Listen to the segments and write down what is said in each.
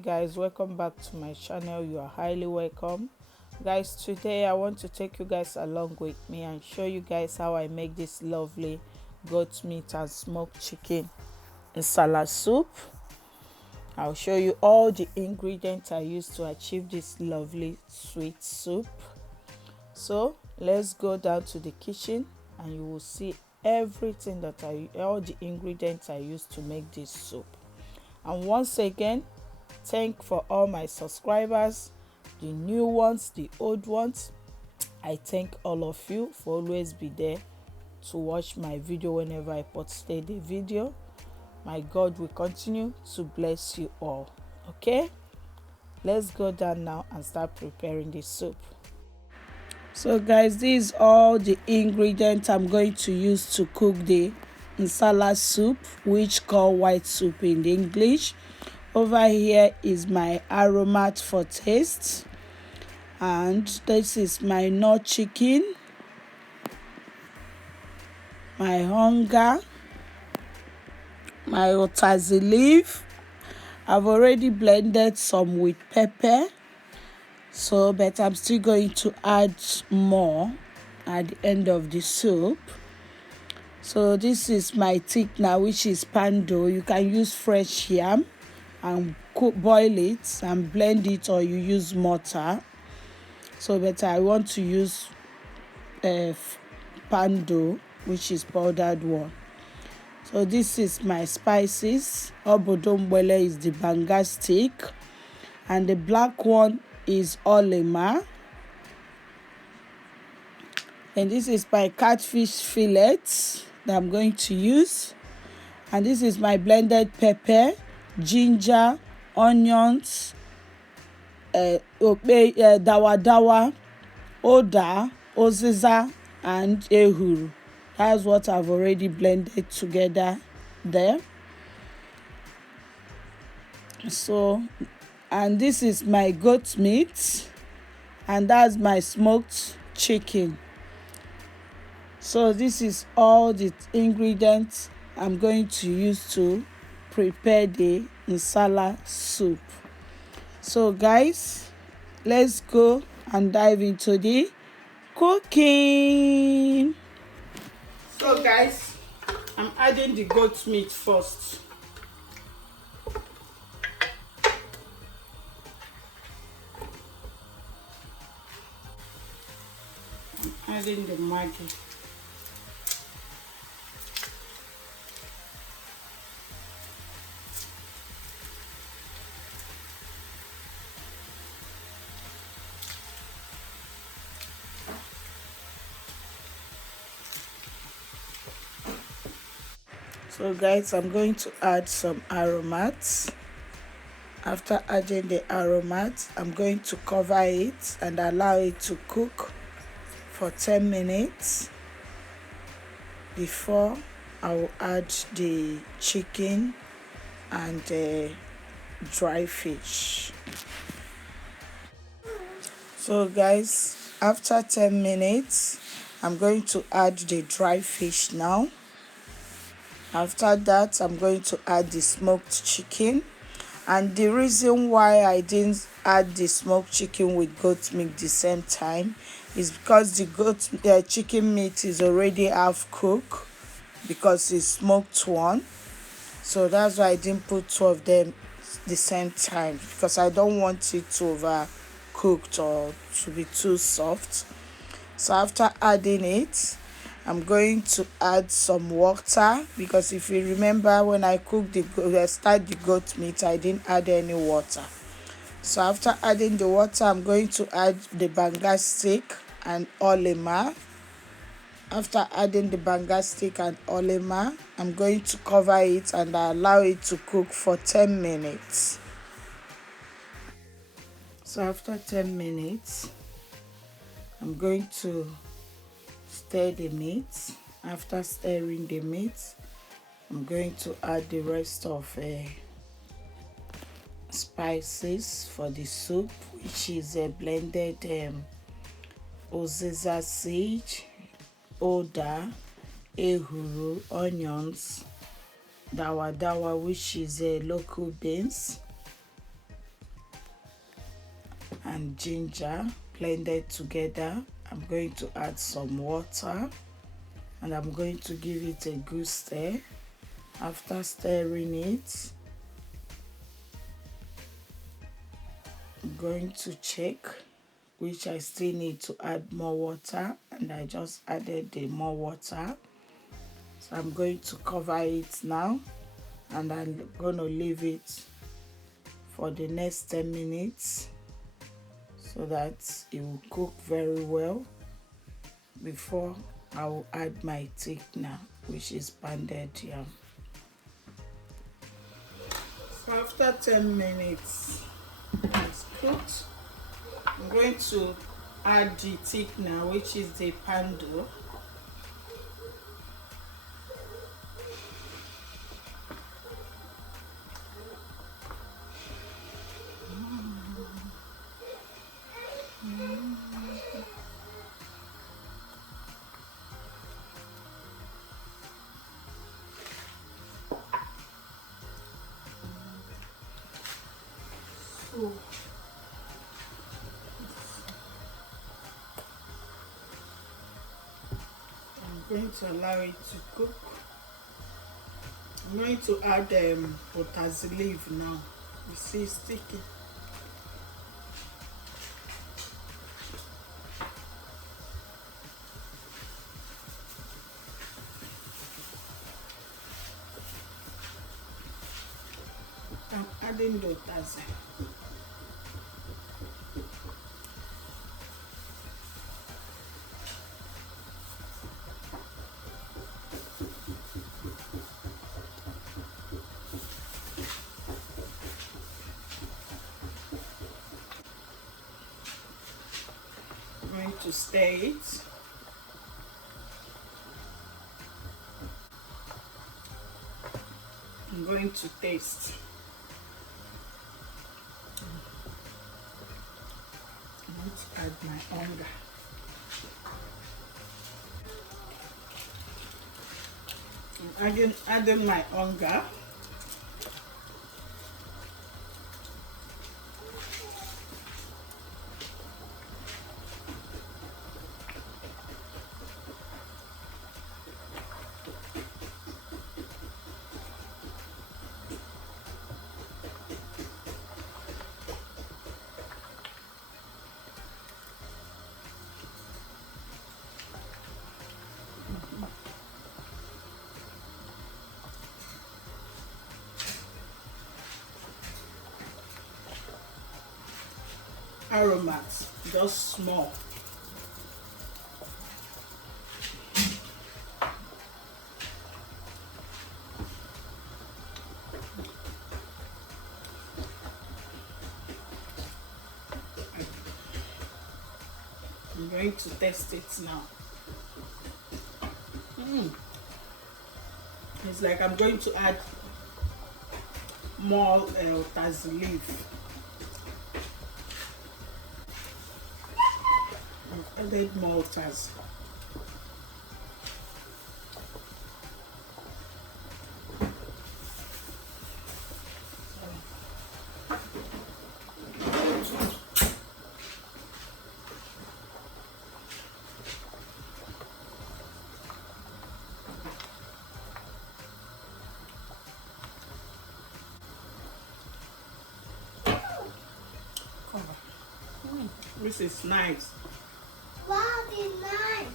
guys, welcome back to my channel. You are highly welcome. Guys, today I want to take you guys along with me and show you guys how I make this lovely goat meat and smoked chicken Nsala soup. I'll show you all the ingredients I use to achieve this lovely sweet soup. So let's go down to the kitchen and you will see everything that all the ingredients I use to make this soup. And once again, thank for all my subscribers, the new ones, the old ones. I thank all of you for always be there to watch my video whenever I post the video. My God will continue to bless you all. Okay, let's go down now and start preparing the soup. So guys, these are all the ingredients I'm going to use to cook the Nsala soup, which called white soup in English. Over here is my aromat for taste, and this is my nut chicken, my hunger, my otazi leaf. I've already blended some with pepper, but I'm still going to add more at the end of the soup. So this is my thickener, which is pando. You can use fresh yam and boil it and blend it, or you use mortar. But I want to use pando, which is powdered one. So this is my spices. Obodombele is the banga stick, and the black one is olema. And this is my catfish fillet that I'm going to use. And this is my blended pepper, ginger, onions, dawa, oda, oziza, and ehuru. That's what I've already blended together there. So, and this is my goat meat, and that's my smoked chicken. So this is all the ingredients I'm going to use to prepare the Nsala soup. So guys, let's go and dive into the cooking. So guys, I'm adding the goat meat first. I'm adding the Maggi. So guys, I'm going to add some aromats. After adding the aromats, I'm going to cover it and allow it to cook for 10 minutes before I will add the chicken and the dry fish. So guys, after 10 minutes, I'm going to add the dry fish now. After that, I'm going to add the smoked chicken. And the reason why I didn't add the smoked chicken with goat meat the same time is because the chicken meat is already half cooked because it's smoked one. So that's why I didn't put two of them the same time, because I don't want it to overcooked or to be too soft. So after adding it, I'm going to add some water, because if you remember, when I start the goat meat, I didn't add any water. So after adding the water, I'm going to add the banga stick and olema. After adding the banga stick and olema, I'm going to cover it and allow it to cook for 10 minutes. So after 10 minutes, I'm going to stir the meat. After stirring the meat, I'm going to add the rest of spices for the soup, which is a blended oziza seed, oda, ehuru, onions, dawa, which is local beans, and ginger blended together. I'm going to add some water and I'm going to give it a good stir. After stirring it, I'm going to check, which I still need to add more water, and I just added the more water. So I'm going to cover it now and I'm going to leave it for the next 10 minutes so that it will cook very well before I will add my thickener, which is pounded yam. So after 10 minutes it's cooked, I'm going to add the thickener, which is the pando. So I'm going to allow it to cook. I'm going to add potassium leaf now. You see it's sticky. I'm adding the potassium. I'm going to stir it. I'm going to taste. I'm going to add my onga. I'm adding my onga. Aromat, just small. I'm going to test it now. It's like I'm going to add more potassium leaf. I've added more potassium. This is nice. Wow, it's nice.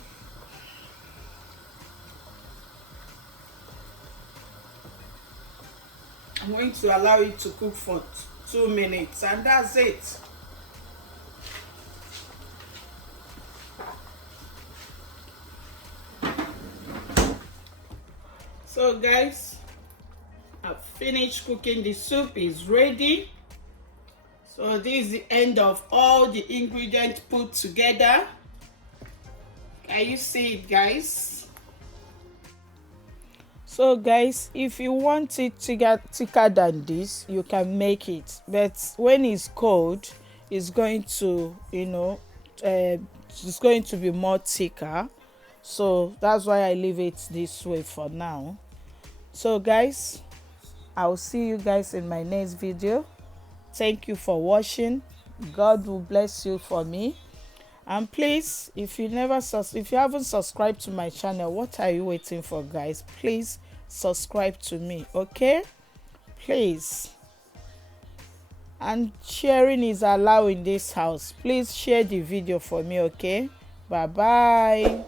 I'm going to allow it to cook for 2 minutes and that's it. So guys, I've finished cooking. The soup is ready. So this is the end of all the ingredients put together. Can you see it, guys? So guys, if you want it thicker than this, you can make it, but when it's cold, it's going to, it's going to be more thicker. So that's why I leave it this way for now. So guys, I'll see you guys in my next video. Thank you for watching. God will bless you for me. And please, if you haven't subscribed to my channel, what are you waiting for, guys? Please subscribe to me, okay? Please. And sharing is allowed in this house. Please share the video for me, okay? Bye bye.